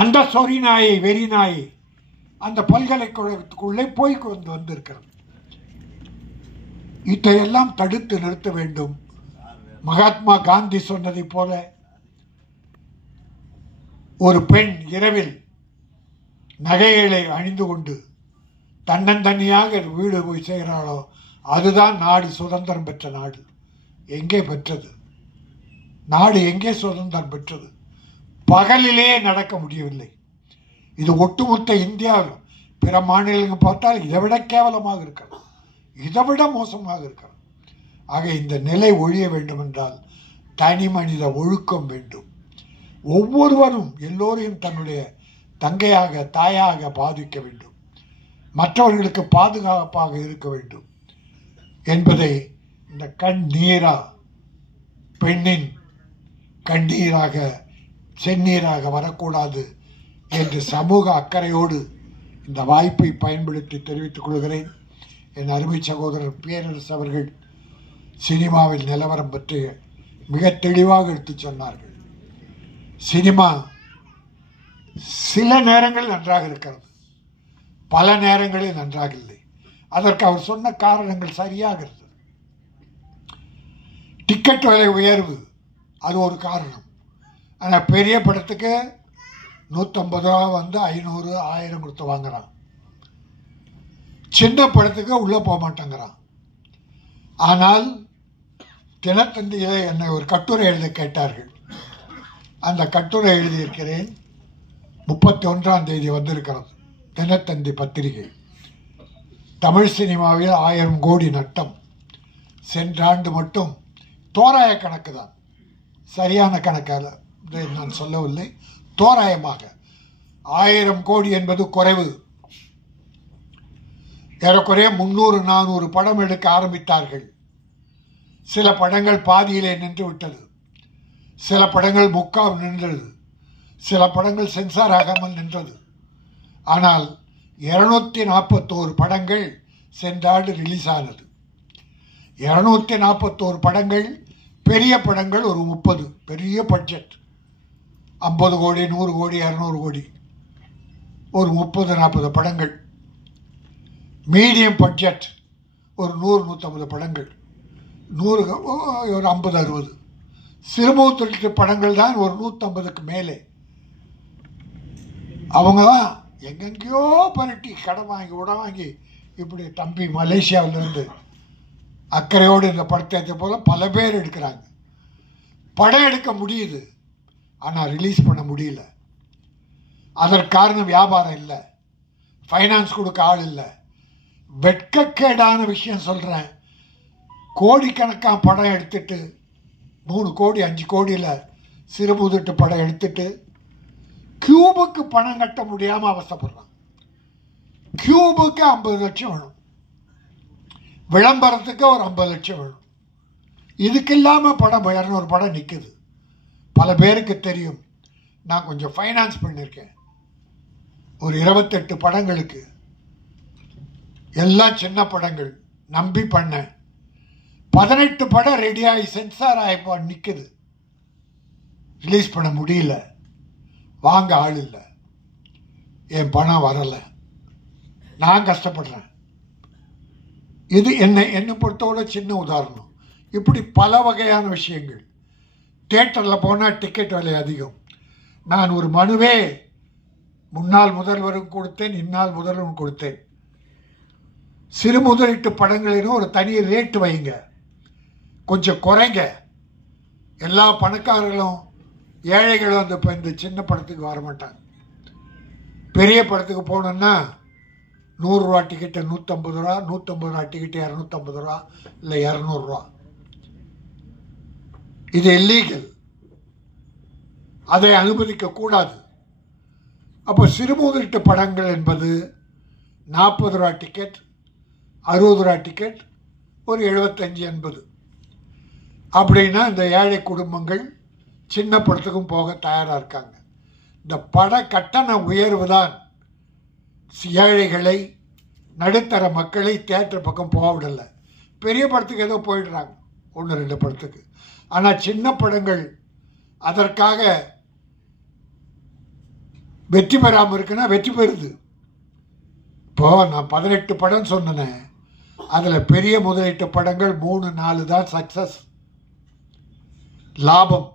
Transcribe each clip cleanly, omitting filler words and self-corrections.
அந்த சொறி நாயை வெறி நாயை அந்த பல்கலைக்கழகத்துக்குள்ளே போய் கொண்டு வந்திருக்கிறது. இதையெல்லாம் தடுத்து நிறுத்த வேண்டும். மகாத்மா காந்தி சொன்னதை போல ஒரு பெண் இரவில் நகைகளை அணிந்து கொண்டு தன்னந்தனியாக வீடு போய் செய்கிறாளோ அதுதான் நாடு சுதந்திரம் பெற்ற நாடு. எங்கே பெற்றது நாடு? எங்கே சுதந்திரம் பெற்றது? பகலிலே நடக்க முடியவில்லை. இது ஒட்டுமொத்த இந்தியாவில் பிற மாநிலங்கள் பார்த்தால் இதை விட கேவலமாக இருக்கிறது, இதை விட மோசமாக இருக்கிறது. ஆக இந்த நிலை ஒழிய வேண்டும் என்றால் தனி மனித ஒழுக்கம் வேண்டும். ஒவ்வொருவரும் எல்லோரையும் தன்னுடைய தங்கையாக தாயாக பாதிக்க வேண்டும், மற்றவர்களுக்கு பாதுகாப்பாக இருக்க வேண்டும் என்பதை இந்த கண்ணீரா பெண்ணின் கண்ணீராக செந்நீராக வரக்கூடாது என்று சமூக அக்கறையோடு இந்த வாய்ப்பை பயன்படுத்தி தெரிவித்துக் கொள்கிறேன். என் அருமை சகோதரர் பேரரசு அவர்கள் சினிமாவில் நிலவரம் பற்றி மிக தெளிவாக எடுத்து சொன்னார்கள். சினிமா சில நேரங்களில் நன்றாக இருக்கிறது, பல நேரங்களில் நன்றாக இல்லை. அதற்கு அவர் சொன்ன காரணங்கள் சரியாக இருந்தது. டிக்கெட் விலை உயர்வு அது ஒரு காரணம். ஆனால் பெரிய படத்துக்கு 150 ரூபா வந்து 500 1000 கொடுத்து வாங்குறான். சின்ன படத்துக்கு உள்ளே போக மாட்டேங்கிறான். ஆனால் தினத்தந்தியிலே என்னை ஒரு கட்டுரை எழுத கேட்டார்கள். அந்த கட்டுரை எழுதியிருக்கிறேன். 31ஆம் தேதி வந்திருக்கிறது தினத்தந்தி பத்திரிகை. தமிழ் சினிமாவில் 1000 கோடி நட்டம். சென்ற ஆண்டு மட்டும் தோராய கணக்கு தான், சரியான கணக்கால் நான் சொல்லவில்லை, தோராயமாக 1000 கோடி என்பது குறைவு. ஏறக்குறைய 300-400 படம் எடுக்க ஆரம்பித்தார்கள். சில படங்கள் பாதியிலே நின்று விட்டது, சில படங்கள் முக்கால் நின்றது, சில படங்கள் சென்சார் ஆகாமல் நின்றது. ஆனால் 241 படங்கள் சென்ற ஆண்டு ரிலீஸ் ஆனது. 241 படங்கள், பெரிய படங்கள் ஒரு 30, பெரிய பட்ஜெட் 50 கோடி 100 கோடி 200 கோடி, ஒரு 30-40 படங்கள். மீடியம் பட்ஜெட் ஒரு 100-150 படங்கள், 100 ஒரு 50-60. சிறுமுகத்து படங்கள் தான் ஒரு 150க்கு மேலே. அவங்க தான் எங்கெங்கேயோ பரட்டி கடன் வாங்கி உடம் வாங்கி இப்படி தம்பி மலேசியாவிலிருந்து அக்கறையோடு இந்த படத்தை எடுத்த போல பல பேர் எடுக்கிறாங்க. படம் எடுக்க முடியுது, ஆனால் ரிலீஸ் பண்ண முடியல. அதற்கு காரணம் வியாபாரம் இல்லை, ஃபைனான்ஸ் கொடுக்க ஆள் இல்லை. வெட்கக்கேடான விஷயம் சொல்கிறேன். கோடிக்கணக்கான படம் எடுத்துட்டு 3 கோடி 5 கோடியில் சிறுமுதிட்டு படம் எடுத்துட்டு கியூபுக்கு பணம் கட்ட முடியாமல் அவசப்படுறான். கியூபுக்கு 50 லட்சம் வேணும், விளம்பரத்துக்கு ஒரு 50 லட்சம் வேணும். இதுக்கு இல்லாமல் படம் 200 படம் நிற்குது. பல பேருக்கு தெரியும், நான் கொஞ்சம் ஃபைனான்ஸ் பண்ணியிருக்கேன். ஒரு 28 படங்களுக்கு, எல்லாம் சின்ன படங்கள் நம்பி பண்ணேன். 18 படம் ரெடியாகி சென்சார் ஆகிப்போ நிற்குது, ரிலீஸ் பண்ண முடியல, வாங்க ஆள் இல்லை, என் பணம் வரலை, நான் கஷ்டப்படுறேன். இது என்னை பொறுத்தவரை சின்ன உதாரணம். இப்படி பல வகையான விஷயங்கள். தியேட்டரில் போனால் டிக்கெட் விலை அதிகம். நான் ஒரு மனுவே முன்னாள் முதல்வரும் கொடுத்தேன், இந்நாள் முதல்வரும் கொடுத்தேன். சிறு முதலீட்டு படங்களிலும் ஒரு தனி ரேட்டு வைங்க, கொஞ்சம் குறைங்க. எல்லா பணக்காரர்களும் ஏழைகளும் இந்த சின்ன படத்துக்கு வரமாட்டாங்க. பெரிய படத்துக்கு போனோன்னா 100 ரூபா டிக்கெட்டு 150 ரூபா, 150 ரூபா டிக்கெட்டு 250 ரூபா, இல்லை 200 ரூபா. இது இல்லீகல், அதை அனுமதிக்கக்கூடாது. அப்போ சிறுமுதிட்டு படங்கள் என்பது 40 ரூபா டிக்கெட், 60 ரூபா டிக்கெட், ஒரு 75-80. அப்படின்னா இந்த ஏழை குடும்பங்கள் சின்ன படத்துக்கும் போக தயாராக இருக்காங்க. இந்த பட கட்டண உயர்வு தான் ஏழைகளை, நடுத்தர மக்களை தியேட்டர் பக்கம் போக விடலை. பெரிய படத்துக்கு ஏதோ போயிடுறாங்க, 1-2 படத்துக்கு. ஆனால் சின்ன படங்கள் அதற்காக வெற்றி பெறாமல் இருக்குன்னா வெற்றி பெறுது. இப்போ நான் 18 படம் சொன்னேன், அதில் பெரிய முதலீட்டு படங்கள் 3-4 தான் சக்சஸ். லாபம்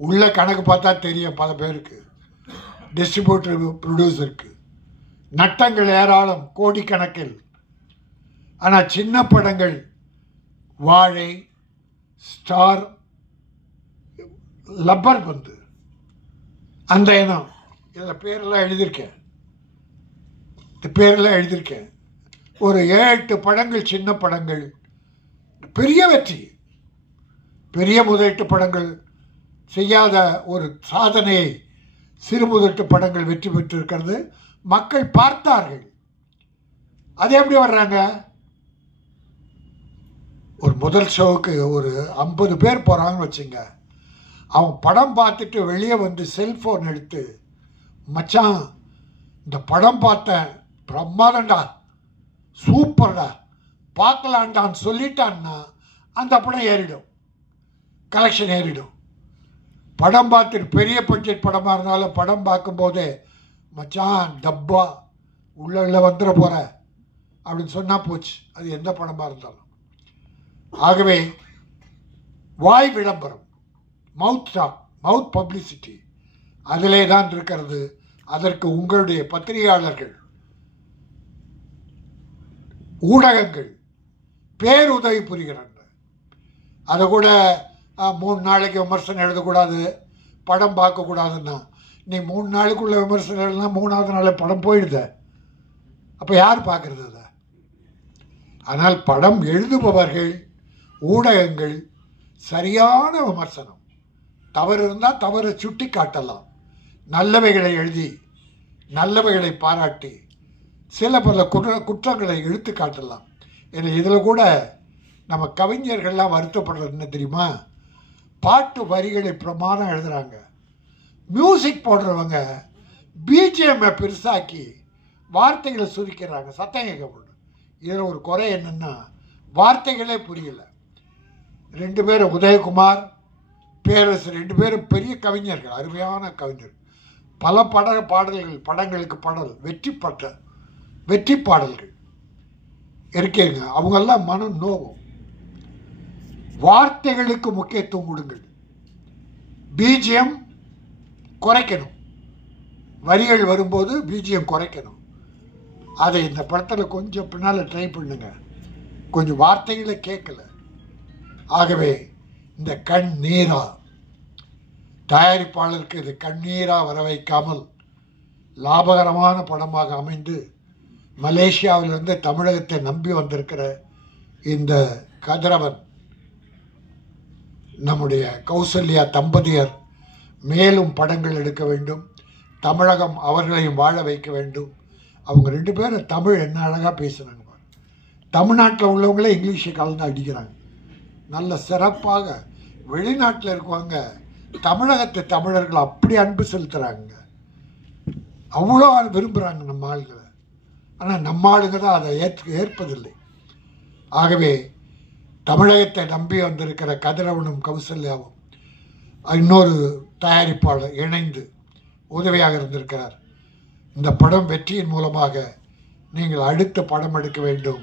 உள்ள கணக்கு பார்த்தா தெரியும் பல பேருக்கு, டிஸ்ட்ரிபியூட்டர் ப்ரொடியூசருக்கு. நட்டங்கள் ஏராளம் கோடிக்கணக்கில். ஆனால் சின்ன படங்கள் வாழை, ஸ்டார், லப்பர் பந்து, அந்த இனம், இதில் பேரெல்லாம் எழுதியிருக்கேன். இந்த பேரெல்லாம் எழுதியிருக்கேன். ஒரு 7-8 படங்கள் சின்ன படங்கள் பெரிய வெற்றி. பெரிய முதலீட்டு படங்கள் செய்யாத ஒரு சாதனையை சிறு முதலீட்டு படங்கள் வெற்றி பெற்றிருக்கிறது. மக்கள் பார்த்தார்கள். அது எப்படி வர்றாங்க? ஒரு முதல் ஷோவுக்கு ஒரு 50 பேர் போகிறாங்கன்னு வச்சுங்க. அவன் படம் பார்த்துட்டு வெளியே வந்து செல்ஃபோன் எடுத்து, மச்சான் இந்த படம் பார்த்தேன், பிரமாதண்டா, சூப்பர்டா, பார்க்கலான்டான்னு சொல்லிட்டான்னா அந்த படம் ஏறிடும், கலெக்ஷன் ஏறிடும். படம் பார்த்துட்டு பெரிய பட்ஜெட் படமாக இருந்தாலும் படம் பார்க்கும்போதே, மச்சான் டப்பா உள்ள வந்துட போகிற அப்படின்னு சொன்னால் போச்சு, அது எந்த படமாக இருந்தாலும். ஆகவே வாய் விளம்பரம், மவுத் டாக், மவுத் பப்ளிசிட்டி அதிலே தான் இருக்கிறது. அதற்கு உங்களுடைய பத்திரிகையாளர்கள், ஊடகங்கள் பேருதவி புரிகிறாங்க. அதை கூட 3 நாளைக்கு விமர்சனம் எழுதக்கூடாது, படம் பார்க்கக்கூடாதுன்னா, நீ 3 நாளைக்குள்ள விமர்சனம் எழுதுனா 3ஆவது நாள் படம் போயிடுத. அப்போ யார் பார்க்குறது அதை? ஆனால் படம் எழுதுபவர்கள், ஊடகங்கள் சரியான விமர்சனம், தவறு இருந்தால் தவறை சுட்டி காட்டலாம், நல்லவைகளை எழுதி நல்லவைகளை பாராட்டி சில பல குற்றங்களை இழுத்து காட்டலாம். ஏன்னா இதில் கூட நம்ம கவிஞர்கள்லாம் வருத்தப்படுறது என்ன தெரியுமா? பாட்டு வரிகளை பிரமாதம் எழுதுகிறாங்க, மியூசிக் போடுறவங்க பிஜிஎம்மை பெருசாக்கி வார்த்தைகளை சுருக்கிறாங்க, சத்தம் கேட்கப்படும். இதில் ஒரு குறை என்னென்னா வார்த்தைகளே புரியலை. 2 பேரும் உதயகுமார், பேரரசு 2 பேரும் பெரிய கவிஞர்கள், அருமையான கவிஞர். பல பாடல்கள், படங்களுக்கு பாடல், வெற்றி பாடல்கள் இருக்கேங்க. அவங்கெல்லாம் மனம் நோவும். வார்த்தைகளுக்கு முக்கியத்துவம் கொடுங்கள். பிஜிஎம் குறைக்கணும், வரிகள் வரும்போது பிஜிஎம் குறைக்கணும். அதை இந்த படத்தில் கொஞ்சம் பின்னால் ட்ரை பண்ணுங்க. கொஞ்சம் வார்த்தைகளை கேட்கல. ஆகவே இந்த கண்ணீரா தயாரிப்பாளருக்கு இது கண்ணீரா வர வைக்காமல் லாபகரமான படமாக அமைந்து மலேசியாவிலிருந்து தமிழகத்தை நம்பி வந்திருக்கிற இந்த கதிரவன், நம்முடைய கௌசல்யா தம்பதியர் மேலும் படங்கள் எடுக்க வேண்டும். தமிழகம் அவர்களையும் வாழ வைக்க வேண்டும். அவங்க 2 பேரும் தமிழ் என்ன அழகாக பேசுகிறாங்க. தமிழ்நாட்டில் உள்ளவங்களே இங்கிலீஷை கலந்து அடிக்கிறாங்க. நல்ல சிறப்பாக வெளிநாட்டில் இருக்கவங்க தமிழகத்தை தமிழர்கள் அப்படி அன்பு செலுத்துகிறாங்க, அவ்வளோ விரும்புகிறாங்க நம்ம ஆளுங்களை. ஆனால் நம்ம ஆளுங்க தான் அதை ஏற்பதில்லை. ஆகவே தமிழகத்தை நம்பி வந்திருக்கிற கதிரவனும் கௌசல்யாவும் இன்னொரு தயாரிப்பாளர் இணைந்து உதவியாக இருந்திருக்கிறார். இந்த படம் வெற்றியின் மூலமாக நீங்கள் அடுத்த படம் எடுக்க வேண்டும்.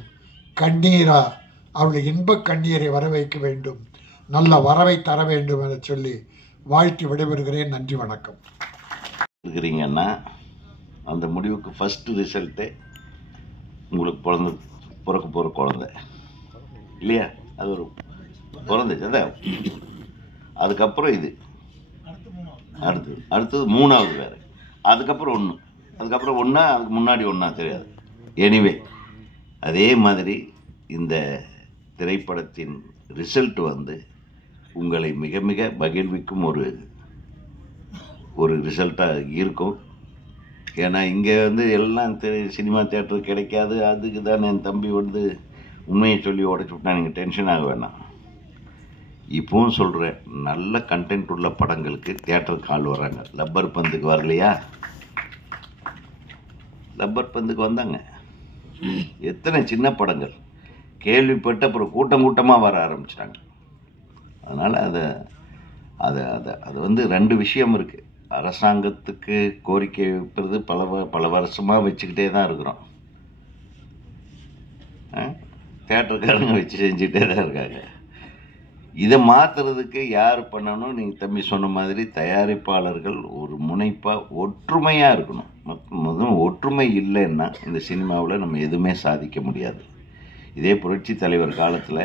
கண்ணீரா அவருடைய இன்பக் கண்ணீரை வர வைக்க வேண்டும், நல்ல வரவை தர வேண்டும் என சொல்லி வாழ்த்தி விடைபெறுகிறேன். நன்றி, வணக்கம். இருக்கிறீங்கன்னா அந்த முடிவுக்கு ஃபஸ்ட்டு ரிசல்ட்டே உங்களுக்கு பிறக்க போகிற குழந்தை இல்லையா? அது ஒரு பிறந்துச்சு. அதான் அதுக்கப்புறம் இது அடுத்தது 3ஆவது வேறு, அதுக்கப்புறம் 1, அதுக்கப்புறம் 1, அதுக்கு முன்னாடி 1 தெரியாது. எனிவே அதே மாதிரி இந்த திரைப்படத்தின் ரிசல்ட் வந்து உங்களை மிக மிக மகிழ்விக்கும் ஒரு ரிசல்ட்டாக இருக்கும். ஏன்னா இங்கே வந்து எல்லாம் சினிமா தியேட்டர் கிடைக்காது. அதுக்கு தான் என் தம்பி வந்து உண்மையை சொல்லி உடச்சி விட்டா நீங்கள் டென்ஷன் ஆக வேணாம். இப்போவும் சொல்கிறேன், நல்ல கண்டென்ட் உள்ள படங்களுக்கு தியேட்டருக்கு ஆள் வர்றாங்க. லப்பர் பந்துக்கு வரலையா? லப்பர் பந்துக்கு வந்தாங்க. எத்தனை சின்ன படங்கள் கேள்விப்பட்டு அப்புறம் கூட்டமாக வர ஆரம்பிச்சிட்டாங்க. அதனால் அது வந்து 2 விஷயம் இருக்குது. அரசாங்கத்துக்கு கோரிக்கை வைப்பது பல வருஷமாக வச்சுக்கிட்டே தான் இருக்கிறோம். தேட்டருக்காரங்க வச்சு செஞ்சுட்டே தான் இருக்காங்க. இதை மாற்றுறதுக்கு யார் பண்ணணும்? நீங்கள் தம்பி சொன்ன மாதிரி தயாரிப்பாளர்கள் ஒரு முனைப்பாக ஒற்றுமையாக இருக்கணும். முதல் ஒற்றுமை இல்லைன்னா இந்த சினிமாவில் நம்ம எதுவுமே சாதிக்க முடியாது. இதே புரட்சி தலைவர் காலத்தில்